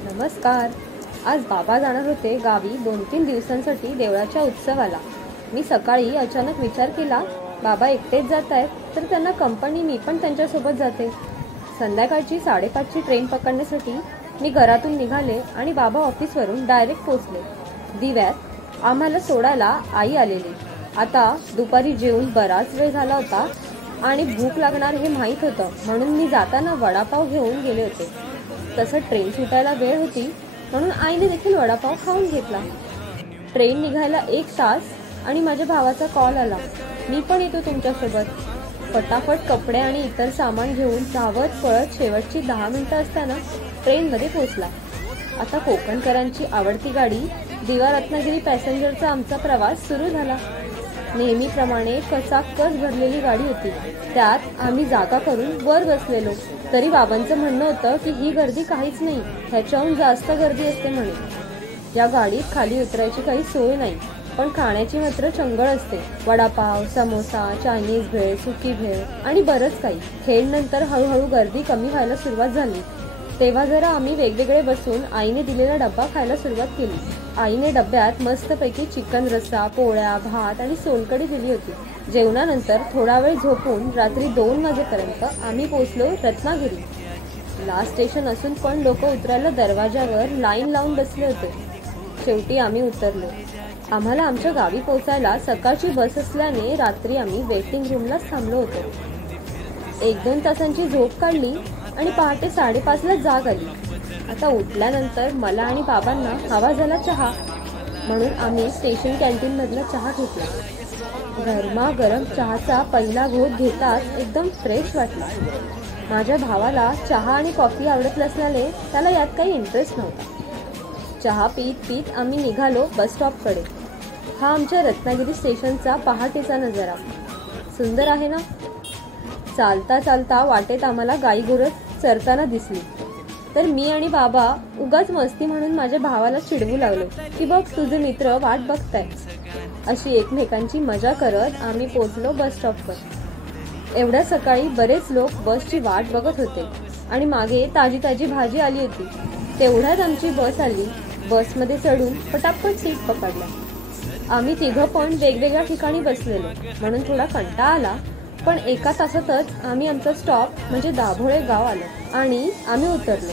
नमस्कार. आज बाबा जाणार होते गावी 2-3 दिवसांसाठी देवळाच्या उत्सवाला. मी सकाळी अचानक विचार केला, बाबा एकटेच जात आहेत तर त्यांना कंपनी मी पण त्यांच्यासोबत जाते. संध्याकाळची 5:30ची ट्रेन पकडण्यासाठी मी घरातून निघाले आणि बाबा ऑफिसवरून डायरेक्ट पोचले. दिव्यात आम्हाला सोडायला आई आलेली. आता दुपारी जेवून बराच वेळ झाला होता आणि भूक लागणार हे माहीत होतं, म्हणून मी जाताना वडापाव घेऊन गेले होते. तसं ट्रेन सुटायला वेळ होती म्हणून आईने देखील वडापाव खाऊन घेतला. ट्रेन निघायला 1 तास आणि माझ्या भावाचा कॉल आला, मी पण येतो तुमच्यासोबत. फटाफट कपडे आणि इतर सामान घेऊन धावत पळत शेवटची 10 मिनिटं असताना ट्रेनमध्ये पोहोचला. आता कोकणकरांची आवडती गाडी दिवा रत्नागिरी पॅसेंजरचा आमचा प्रवास सुरू झाला. नेहमीप्रमाणे कसाकस भरलेली गाडी होती. त्यात आम्ही जागा करून वर बसलेलो. तरी बाबांचं म्हणणं होतं की ही गर्दी काहीच नाही, ह्याच्याहून जास्त गर्दी असते म्हणे. या गाडीत खाली उतरायची काही सोय नाही, पण खाण्याची मात्र चंगळ असते. वडापाव, समोसा, चायनीज भेळ, सुकी भेळ आणि बरंच काही. खेळनंतर हळूहळू गर्दी कमी व्हायला सुरुवात झाली. तेव्हा जरा आम्ही वेगवेगळे बसून आईने दिलेला डब्बा खायला सुरुवात केली. आईने डब्यात मस्तपैकी चिकन रस्सा, पोळ्या, भात आणि सोलकढी दिली होती. जेवणानंतर थोडा वेळ झोपून रात्री 2 वाजेपर्यंत आम्ही पोहोचलो रत्नागिरी. लास्ट स्टेशन असून पण लोक उतरायला दरवाजावर लाईन लावून बसले होते. शेवटी आम्ही उतरलो. आम्हाला आमच्या गावी पोहोचायला सकाळची बस असल्याने रात्री आम्ही वेटिंग रूमलाच थांबलो होतो. 1-2 तासांची झोप काढली आणि पहाटे 5:30ला जाग आली. आता उठल्यानंतर मला आणि बाबांना हवा झाला चहा, म्हणून आम्ही स्टेशन कॅन्टीन मधला चहा घेतला. गरमागरम चहाचा पहिला घोट घेताच एकदम फ्रेश वाटला. माझ्या भावाला चहा आणि कॉफी आवडत नसल्याने त्याला यात काही इंटरेस्ट नव्हता. चहा पीत पीत आम्ही निघालो बस स्टॉपकडे. हा आमच्या रत्नागिरी स्टेशनचा पहाटेचा नजारा. सुंदर आहे ना. चालता चालता वाटेत आम्हाला गाई गुरं चरताना दिसली. तर मी आणि बाबा उगाच मस्ती म्हणून माझ्या भावाला चिडवू लागलो की बघ तुझे मित्र वाट बघताय. अशी एकमेकांची मजा करत आम्ही पोहोचलो बस स्टॉपवर. एवढ्या सकाळी बरेच लोक बसची वाट बघत होते आणि मागे ताजी ताजी भाजी आली होती. तेवढ्यात आमची बस आली. बसमध्ये चढून पटापट सीट पकडल्या. आम्ही तिघं पण वेगवेगळ्या ठिकाणी बसलेलो म्हणून थोडा कंटाळा आला, पण 1 तासातच आम्ही आमचा स्टॉप म्हणजे दाभोळे गाव आलो आणि आम्ही उतरलो.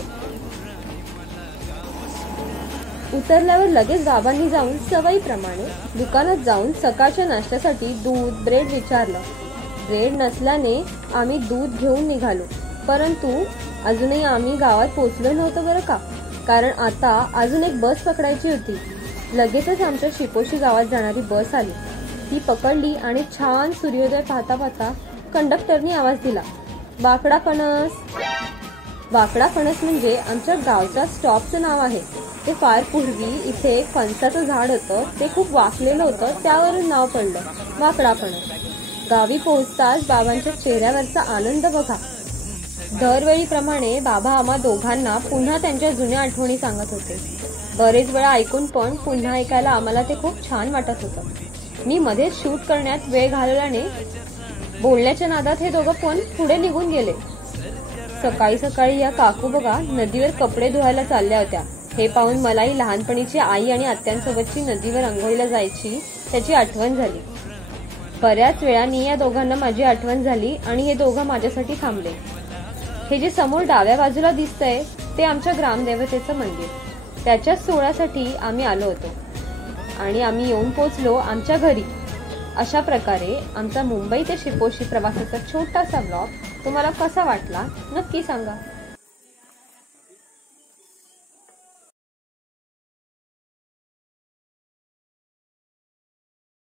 उतरल्यावर लगेच बाबांनी जाऊन सवयीप्रमाणे दुकानात जाऊन सकाळच्या नाश्त्यासाठी दूध ब्रेड विचारलं. ब्रेड नसल्याने आम्ही दूध घेऊन निघालो, परंतु अजूनही आम्ही गावात पोहोचलो नव्हतो बरं का, कारण आता अजून एक बस पकडायची होती. लगेचच आमच्या शिपोशी गावात जाणारी बस आली. ती पकडली आणि छान सूर्योदय पाहता पाहता कंडक्टरनी आवाज दिला, वाकडा फणस. वाकडा फणस म्हणजे आमच्या गावच्या स्टॉपचं नाव आहे. ते फार पूर्वी इथे फणसाचं झाड होतं, ते खूप वाकलेलं होतं, त्यावरून नाव पडलं वाकडा फणस. गावी पोहोचताच बाबांच्या चेहऱ्यावरचा आनंद बघा. दरवेळीप्रमाणे बाबा आम्हा दोघांना पुन्हा त्यांच्या जुन्या आठवणी सांगत होते. बरेच वेळा ऐकून पण पुन्हा ऐकायला आम्हाला ते खूप छान वाटत होतं. मी मध्येच शूट करण्यात वेळ घालवल्याने बोलण्याच्या नादात हे दोघं पण पुढे निघून गेले. सकाळी सकाळी या काकू बघा नदीवर कपडे धुवायला चालल्या होत्या. हे पाहून मलाही लहानपणीची आई आणि आत्यांसोबतची नदीवर अंघोळीला जायची त्याची आठवण झाली. बऱ्याच वेळानी या दोघांना माझी आठवण झाली आणि हे दोघं माझ्यासाठी थांबले. हे जे समोर डाव्या बाजूला दिसतंय ते आमच्या ग्रामदेवतेचं मंदिर. त्याच्याच सोहळ्यासाठी आम्ही आलो होतो आणि आम्ही येऊन पोचलो आमच्या घरी. अशा प्रकारे आमचा मुंबई ते शिपोशी प्रवासाचा छोटासा ब्लॉग तुम्हाला कसा वाटला नक्की सांगा.